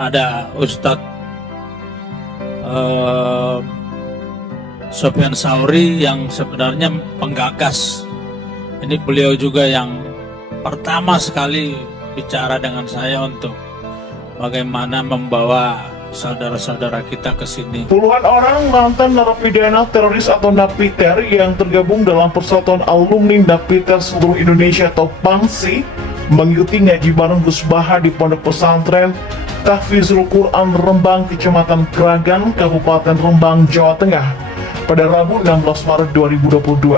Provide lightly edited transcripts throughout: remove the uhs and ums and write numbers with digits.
ada Ustadz Sofyan Sauri yang sebenarnya penggagas. Ini beliau juga yang pertama sekali bicara dengan saya untuk bagaimana membawa saudara-saudara kita ke sini. Puluhan orang mantan narapidana teroris atau napiter yang tergabung dalam Persatuan Alumni Napiter Seluruh Indonesia atau PANSI mengikuti ngaji bareng Gus Baha di Pondok Pesantren Tahfizul Quran Rembang, Kecamatan Kragan, Kabupaten Rembang, Jawa Tengah pada Rabu 16 Maret 2022.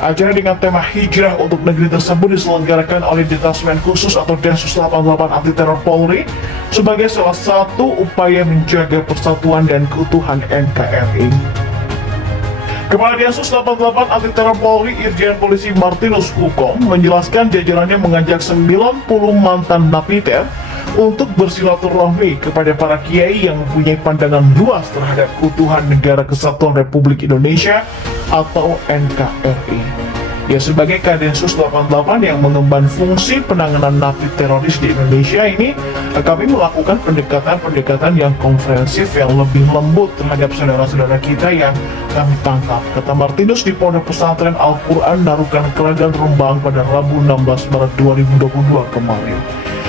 Acara dengan tema Hijrah untuk Negeri tersebut diselenggarakan oleh Detasmen Khusus atau Densus 88 Anti Teror Polri sebagai salah satu upaya menjaga persatuan dan keutuhan NKRI. Kepala Densus 88 Anti Teror Polri Irjen Polisi Martinus Hukom menjelaskan jajarannya mengajak 90 mantan napiter untuk bersilaturahmi kepada para kiai yang mempunyai pandangan luas terhadap keutuhan Negara Kesatuan Republik Indonesia atau NKRI. Ya, sebagai Kadensus 88 yang mengemban fungsi penanganan napi teroris di Indonesia ini, kami melakukan pendekatan yang komprehensif yang lebih lembut terhadap saudara-saudara kita yang kami tangkap, kata Martinus di Pondok Pesantren Al-Quran Narukan Kragan Rembang pada Rabu 16 Maret 2022 kemarin.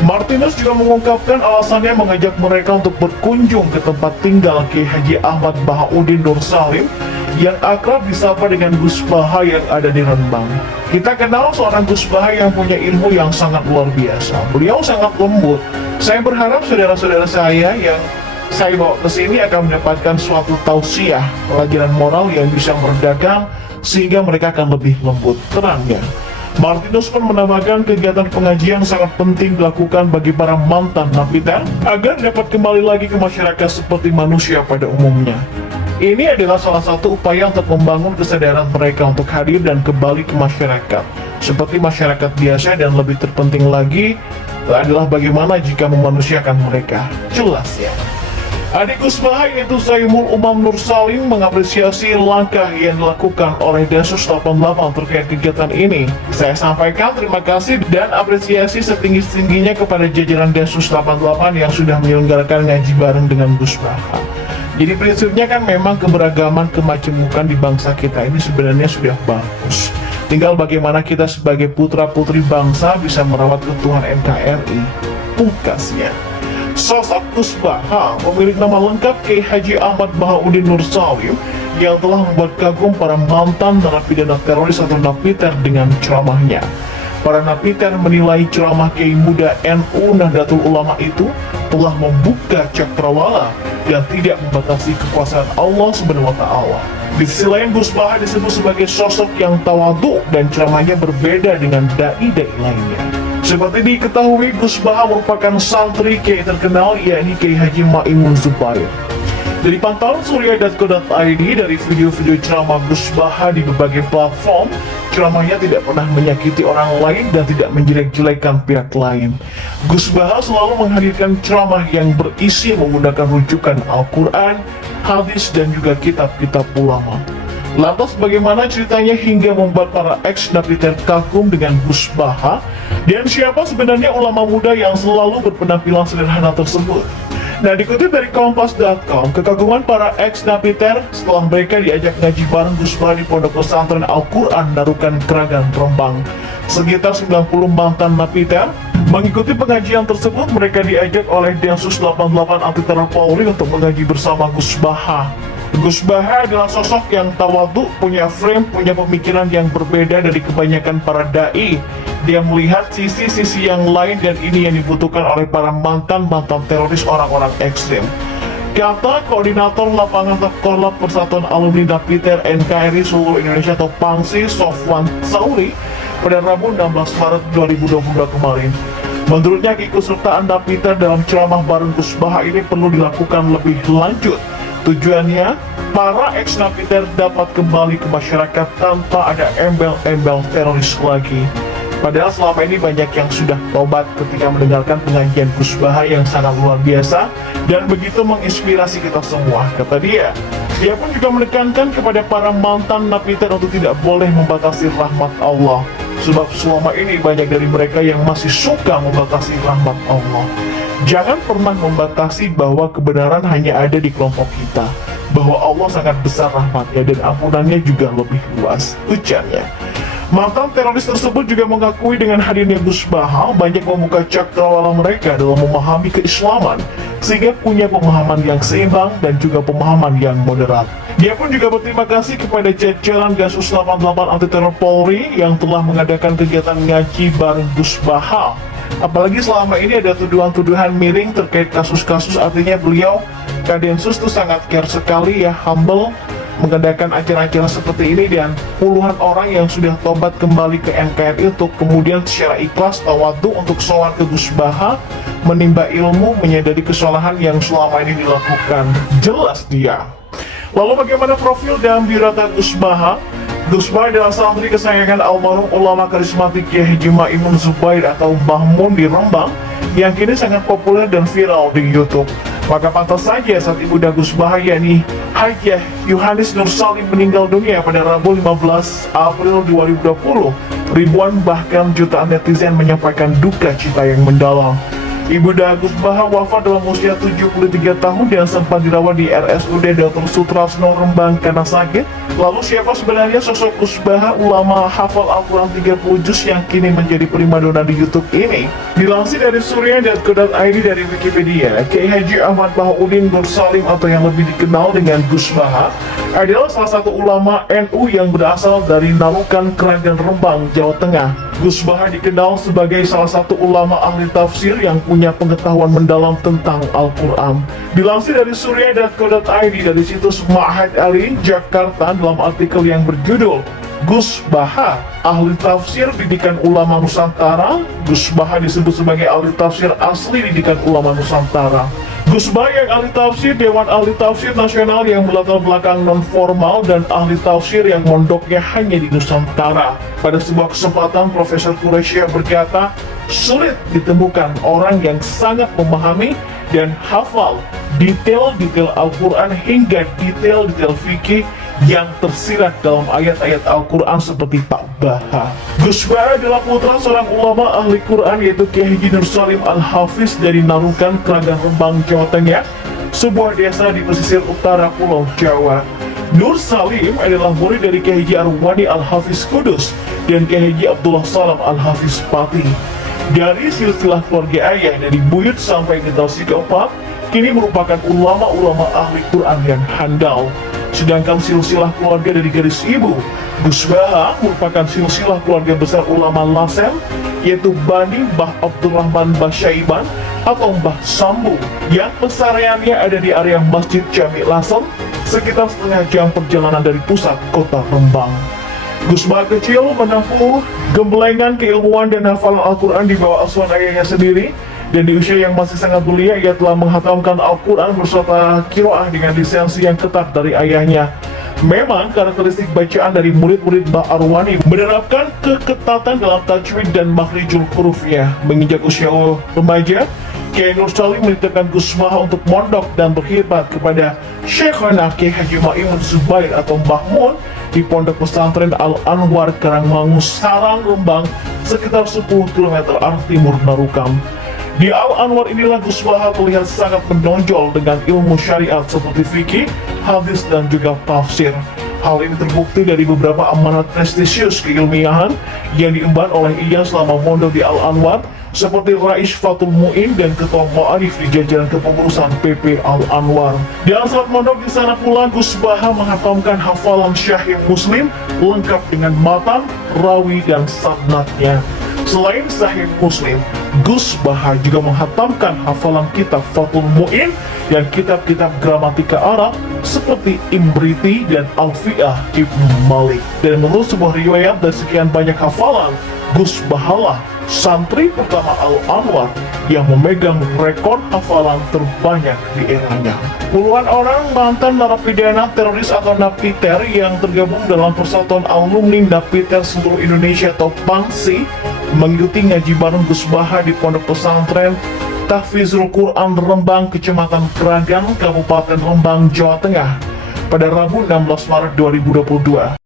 Martinus juga mengungkapkan alasannya mengajak mereka untuk berkunjung ke tempat tinggal Kiai Haji Ahmad Bahauddin Nur Salim yang akrab disapa dengan Gus Baha yang ada di Rembang. Kita kenal seorang Gus Baha yang punya ilmu yang sangat luar biasa. Beliau sangat lembut. Saya berharap saudara-saudara saya yang saya bawa ke sini akan mendapatkan suatu tausiah, pelajaran moral yang bisa meredakan sehingga mereka akan lebih lembut, terangnya. Martinus pun menambahkan kegiatan pengajian sangat penting dilakukan bagi para mantan napiter agar dapat kembali lagi ke masyarakat seperti manusia pada umumnya. Ini adalah salah satu upaya untuk membangun kesadaran mereka untuk hadir dan kembali ke masyarakat seperti masyarakat biasa, dan lebih terpenting lagi adalah bagaimana jika memanusiakan mereka. Jelas ya. Adik Gus Baha yaitu Zaimul Umam Nur Salim mengapresiasi langkah yang dilakukan oleh Densus 88 terkait kegiatan ini. Saya sampaikan terima kasih dan apresiasi setinggi-tingginya kepada jajaran Densus 88 yang sudah menyelenggarakan ngaji bareng dengan Gus Baha. Jadi prinsipnya kan memang keberagaman kemajemukan di bangsa kita ini sebenarnya sudah bagus. Tinggal bagaimana kita sebagai putra-putri bangsa bisa merawat keutuhan NKRI. Pungkasnya, sosok Gus Baha, pemilik nama lengkap Kiai Haji Ahmad Bahauddin Nur Salim, yang telah membuat kagum para mantan narapidana teroris atau napiter dengan ceramahnya. Para napiter menilai ceramah Kiai Muda NU Nahdlatul Ulama itu telah membuka cakrawala dan tidak membatasi kekuasaan Allah Subhanahu wa Ta'ala. Di sisi lain, Gus Baha disebut sebagai sosok yang tawadhu dan ceramahnya berbeda dengan dai-dai lainnya. Seperti diketahui, Gus Baha merupakan santri kiai terkenal, yakni Kiai Haji Maimun Zubair. Dari pantauan surya.co.id, dari video-video ceramah Gus Baha di berbagai platform, ceramahnya tidak pernah menyakiti orang lain dan tidak menjelek-jelekan pihak lain. Gus Baha selalu menghadirkan ceramah yang berisi menggunakan rujukan Al-Quran, hadis, dan juga kitab-kitab ulama. Lantas bagaimana ceritanya hingga membuat para ex-napiter kagum dengan Gus Baha? Dan siapa sebenarnya ulama muda yang selalu berpenampilan sederhana tersebut? Nah, dikutip dari Kompas.com, kekaguman para ex-napiter setelah mereka diajak ngaji bareng Gus Baha di Pondok Pesantren Al-Quran Narukan Kragan Rembang. Sekitar 90 mantan napiter mengikuti pengajian tersebut. Mereka diajak oleh Densus 88 Anti Teror Polri untuk mengaji bersama Gus Baha. Gus Baha adalah sosok yang tawadhu, punya frame, punya pemikiran yang berbeda dari kebanyakan para dai. Dia melihat sisi-sisi yang lain, dan ini yang dibutuhkan oleh para mantan-mantan teroris, orang-orang ekstrem. Kata Koordinator Lapangan Korlap Persatuan Alumni Napiter NKRI Seluruh Indonesia atau PANSI, Sofyan Sauri, pada Rabu 16 Maret 2022 kemarin. Menurutnya, keikutsertaan napiter dalam ceramah bareng Gus Baha ini perlu dilakukan lebih lanjut. Tujuannya, para ex-napiter dapat kembali ke masyarakat tanpa ada embel-embel teroris lagi. Padahal selama ini banyak yang sudah tobat ketika mendengarkan pengajian Gus Baha yang sangat luar biasa dan begitu menginspirasi kita semua, kata dia. Dia pun juga menekankan kepada para mantan napiter untuk tidak boleh membatasi rahmat Allah, sebab selama ini banyak dari mereka yang masih suka membatasi rahmat Allah. Jangan pernah membatasi bahwa kebenaran hanya ada di kelompok kita, bahwa Allah sangat besar rahmatnya dan ampunannya juga lebih luas, ujarnya. Mantan teroris tersebut juga mengakui dengan hadirnya Gus Baha banyak membuka cakrawala mereka dalam memahami keislaman, sehingga punya pemahaman yang seimbang dan juga pemahaman yang moderat. Dia pun juga berterima kasih kepada jajaran Gasus 88 Anti Teror Polri yang telah mengadakan kegiatan ngaji bareng Gus Baha. Apalagi selama ini ada tuduhan-tuduhan miring terkait kasus-kasus, artinya beliau Kadensus tuh sangat care sekali ya, humble, mengadakan acara-acara seperti ini, dan puluhan orang yang sudah tobat kembali ke NKRI untuk kemudian secara ikhlas tawadu untuk sowan ke Gus Baha, menimba ilmu, menyadari kesalahan yang selama ini dilakukan. Jelas dia. Lalu bagaimana profil dan biodata Gus Baha? Gus Baha adalah santri kesayangan almarhum ulama karismatik Kiai Haji Maimun Zubair atau Mbah Mun di Rembang yang kini sangat populer dan viral di YouTube. Maka pantas saja saat ibunda Gus Baha yakni Hajah Yohanis Nur Salim meninggal dunia pada Rabu 15 April 2020, ribuan bahkan jutaan netizen menyampaikan duka cita yang mendalam. Ibunda Gus Baha wafat dalam usia 73 tahun dan sempat dirawat di RSUD Dr. Sutrasno Rembang karena sakit. Lalu siapa sebenarnya sosok Gus Baha, ulama hafal Al-Quran 30 juz yang kini menjadi primadona di YouTube ini? Dilansir dari surya.co.id dari Wikipedia, Kiai Haji Ahmad Bahaudin Nur Salim atau yang lebih dikenal dengan Gus Baha adalah salah satu ulama NU yang berasal dari Narukan, Kragan, Rembang, Jawa Tengah. Gus Baha dikenal sebagai salah satu ulama ahli tafsir yang punya pengetahuan mendalam tentang Al-Quran. Dilansir dari surya.co.id dari situs Ma'had Ali, Jakarta, dalam artikel yang berjudul Gus Baha, ahli tafsir didikan ulama Nusantara. Gus Baha disebut sebagai ahli tafsir asli didikan ulama Nusantara. Gus Baha yang ahli tafsir Dewan Ahli Tafsir Nasional yang berlatar belakang non-formal dan ahli tafsir yang mondoknya hanya di Nusantara. Pada sebuah kesempatan, Profesor Quraisy berkata, sulit ditemukan orang yang sangat memahami dan hafal detail-detail Al-Quran hingga detail-detail fikih yang tersirat dalam ayat-ayat Al-Quran seperti Pak Baha. Gus Baha adalah putra seorang ulama ahli Quran yaitu Kiai Haji Nur Salim Al-Hafiz dari Narukan, Kragan, Rembang, Jawa Tengah, sebuah desa di pesisir utara Pulau Jawa. Nur Salim adalah murid dari Kiai Haji Arwani Al-Hafiz Kudus dan Kiai Haji Abdullah Salam Al-Hafiz Pati. Dari silsilah keluarga ayah dari buyut sampai generasi keempat, kini merupakan ulama-ulama ahli Quran yang handal. Sedangkan silsilah keluarga dari garis ibu, Gus Baha merupakan silsilah keluarga besar ulama Lasem, yaitu Bani Mbah Abdurrahman Basyaiban atau Mbah Sambu, yang pesariannya ada di area Masjid Jami Lasem, sekitar setengah jam perjalanan dari pusat kota Rembang. Gus Baha kecil menempuh gembelengan keilmuan dan hafalan Al-Quran di bawah asuhan ayahnya sendiri. Dan di usia yang masih sangat belia, ia telah menghatamkan Al-Quran beserta kiroah dengan lisensi yang ketat dari ayahnya. Memang karakteristik bacaan dari murid-murid Mbah Arwani menerapkan keketatan dalam tajwid dan makhrijul hurufnya. Menginjak usia remaja, Kiai Nur Salim menitipkan Gus Baha untuk mondok dan berkhidmat kepada Syekhana Kiai Haji Maimun Zubair atau Mbah Mun di Pondok Pesantren Al-Anwar, Karangmangu, Sarang, Rembang, sekitar 10 km arah timur Narukam. Di Al-Anwar inilah Gus Baha terlihat sangat menonjol dengan ilmu syariat seperti fikih, hadis, dan juga tafsir. Hal ini terbukti dari beberapa amanat prestisius keilmiahan yang diemban oleh ia selama mondok di Al-Anwar, seperti Rais Fatul Mu'in dan Ketua Ma'arif di jajaran kepengurusan PP Al-Anwar. Dalam saat mondok di sana pula, Gus Baha menghatamkan hafalan Syahih Muslim lengkap dengan matan, rawi, dan sanadnya. Selain Sahih Muslim, Gus Baha juga menghatamkan hafalan kitab Fatul Mu'in dan kitab-kitab gramatika Arab seperti Imriti dan Alfi'ah Ibnu Malik. Dan menurut sebuah riwayat dan sekian banyak hafalan, Gus Baha lah santri pertama Al-Anwar yang memegang rekor hafalan terbanyak di eranya. Puluhan orang mantan narapidana teroris atau napiter yang tergabung dalam Persatuan Alumni Napiter Seluruh Indonesia atau PANSI mengikuti ngaji bareng Gus Baha di Pondok Pesantren Tahfizul Quran Rembang, Kecamatan Kragan, Kabupaten Rembang, Jawa Tengah pada Rabu 16 Maret 2022.